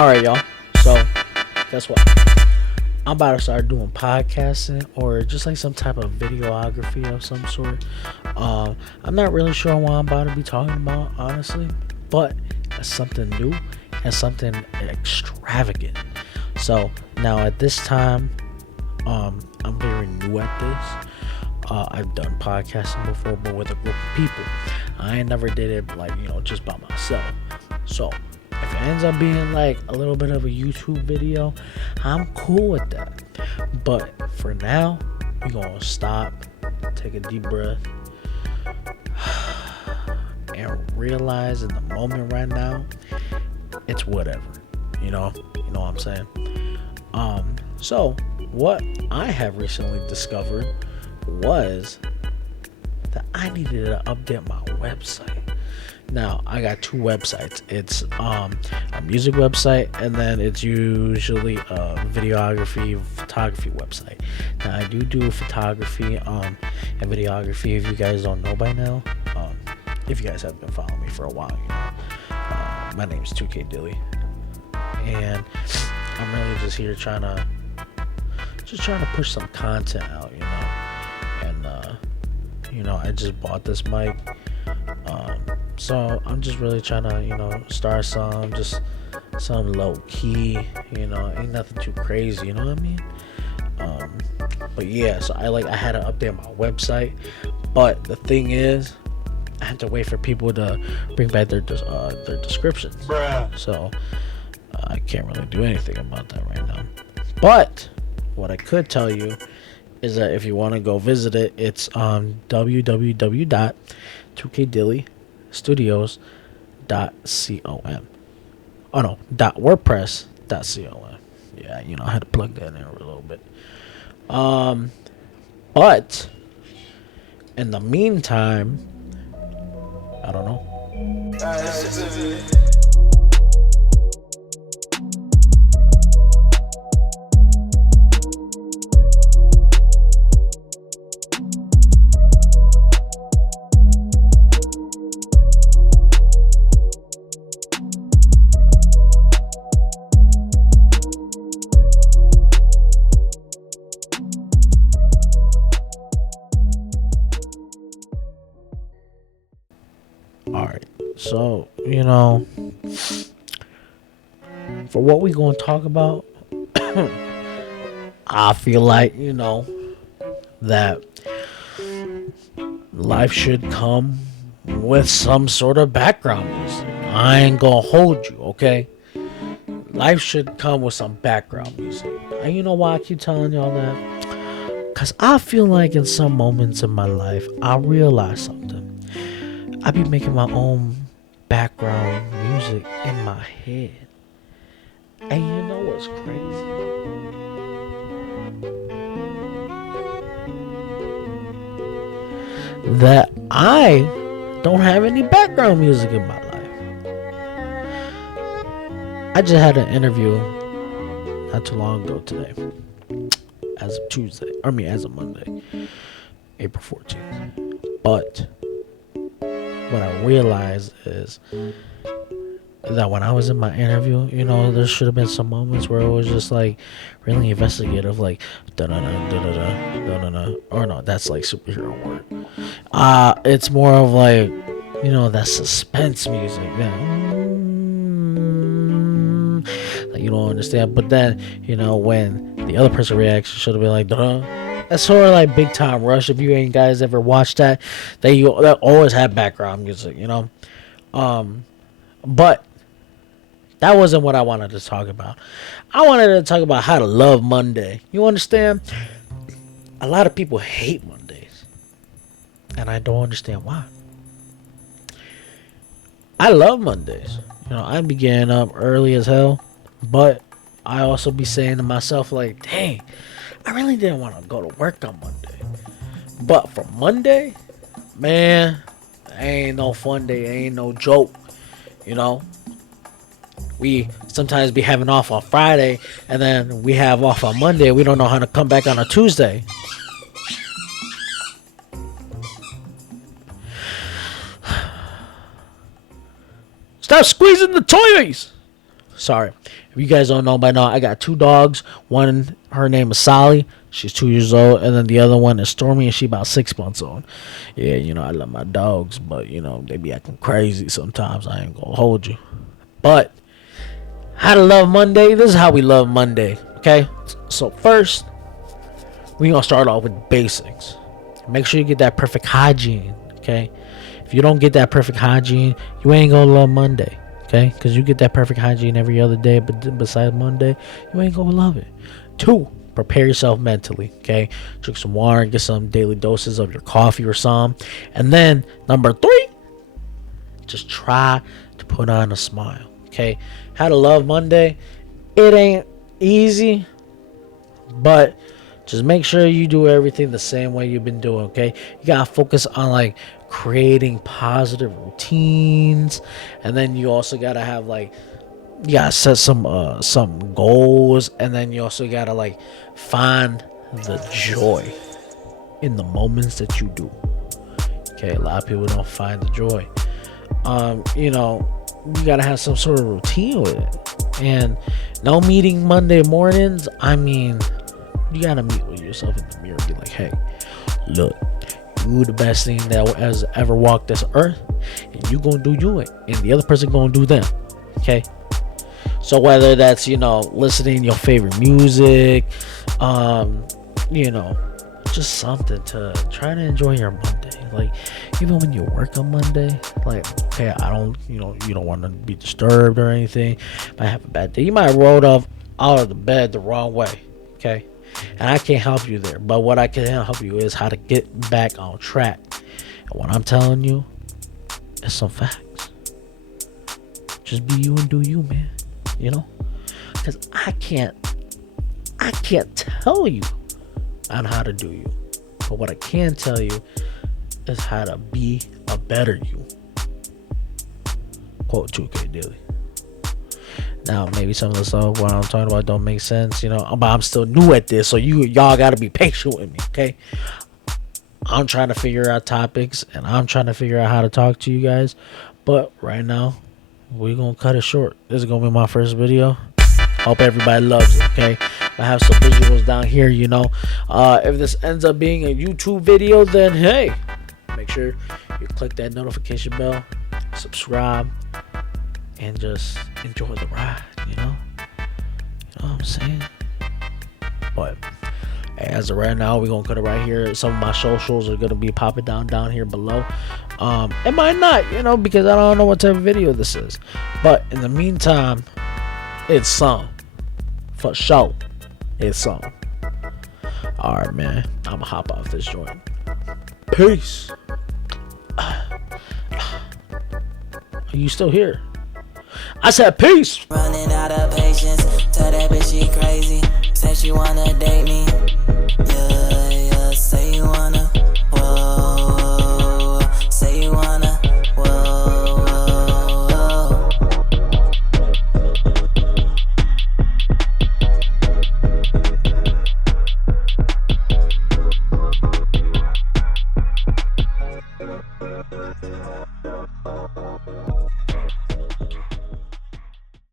Alright, y'all. So, guess what? I'm about to start doing podcasting or just like some type of videography of some sort. I'm not really sure what I'm about to be talking about, honestly, but it's something new and something extravagant. So, now at this time, I'm very new at this. I've done podcasting before, but with a group of people. I ain't never did it like, just by myself. So, if it ends up being like a little bit of a YouTube video, I'm cool with that. But for now, we're gonna stop, take a deep breath, and realize in the moment right now, it's whatever. You know what I'm saying? So what I have recently discovered was that I needed to update my website. Now, I got two websites. It's a music website, and then it's usually a videography, photography website. Now, I do photography and videography, if you guys don't know by now. If you guys have been following me for a while, my name is 2K Dyllie. And I'm really just here trying to push some content out, And, I just bought this mic. So I'm just really trying to, start some low key, ain't nothing too crazy, you know what I mean? But yeah, so I had to update my website, but the thing is, I had to wait for people to bring back their descriptions. Bruh. So I can't really do anything about that right now. But what I could tell you is that if you want to go visit it, it's www.2kdilliestudios.com. Oh no, .wordpress.com. Yeah, I had to plug that in a little bit. But in the meantime, I don't know. Alright, so, for what we gonna talk about, I feel like, that life should come with some sort of background music. I ain't gonna hold you, okay? Life should come with some background music. And you know why I keep telling y'all that? Because I feel like in some moments in my life, I realize something. I be making my own background music in my head. And you know what's crazy? That I don't have any background music in my life. I just had an interview not too long ago today. As of Monday, April 14th. But what I realized is that when I was in my interview, there should have been some moments where it was just like really investigative, like da da da da da da da da. Or no, that's like superhero work. It's more of like, that suspense music that like you don't understand. But then, when the other person reacts, should have been like da. That's sort of like Big Time Rush. If you ain't guys ever watched that, they always have background music, But that wasn't what I wanted to talk about. I wanted to talk about how to love Monday. You understand? A lot of people hate Mondays, and I don't understand why. I love Mondays. I be getting up early as hell, but I also be saying to myself like, dang, I really didn't want to go to work on Monday. But for Monday, man, ain't no fun day, ain't no joke. We sometimes be having off on Friday, and then we have off on Monday. We don't know how to come back on a Tuesday. Stop squeezing the toys! Sorry. If you guys don't know by now, I got 2 dogs. One, her name is Sally. She's 2 years old. And then the other one is Stormy, and she about 6 months old. Yeah, I love my dogs, but, they be acting crazy sometimes. I ain't gonna hold you. But, how to love Monday. This is how we love Monday, okay? So, first, we're gonna start off with basics. Make sure you get that perfect hygiene, okay? If you don't get that perfect hygiene, you ain't gonna love Monday. Okay, because you get that perfect hygiene every other day, but besides Monday, you ain't gonna love it. 2, prepare yourself mentally. Okay, drink some water, get some daily doses of your coffee or some, and then number 3, just try to put on a smile. Okay, how to love Monday? It ain't easy, but just make sure you do everything the same way you've been doing. Okay, you gotta focus on creating positive routines, and then you also gotta have you gotta set some goals, and then you also gotta find the joy in the moments that you do. Okay, a lot of people don't find the joy. You gotta have some sort of routine with it, and no meeting Monday mornings. I mean, you gotta meet with yourself in the mirror and be like, hey, look, you the best thing that has ever walked this earth, and you gonna do you, and the other person gonna do them. Okay, so whether that's listening to your favorite music, just something to try to enjoy your Monday. Even when you work on Monday, okay, I don't you don't want to be disturbed or anything. Might have a bad day, you might roll off out of the bed the wrong way. Okay, and I can't help you there, but what I can help you is how to get back on track. And what I'm telling you is some facts. Just be you and do you, man. Because I can't tell you on how to do you, but what I can tell you is how to be a better you. Quote 2K Dyllie. Now, maybe some of the stuff what I'm talking about don't make sense, but I'm still new at this, so y'all gotta be patient with me, okay? I'm trying to figure out topics, and I'm trying to figure out how to talk to you guys, but right now, we're gonna cut it short. This is gonna be my first video. Hope everybody loves it, okay? I have some visuals down here, if this ends up being a YouTube video, then hey, make sure you click that notification bell, subscribe, and just enjoy the ride, you know what I'm saying? But as of right now, we're gonna cut it right here. Some of my socials are gonna be popping down here below. It might not, because I don't know what type of video this is, but in the meantime, it's some for sure. It's some. All right, man, I'm gonna hop off this joint. Peace. Are you still here? I said peace. Running out of patience. Tell that bitch she crazy. Say she wanna date me. Yeah.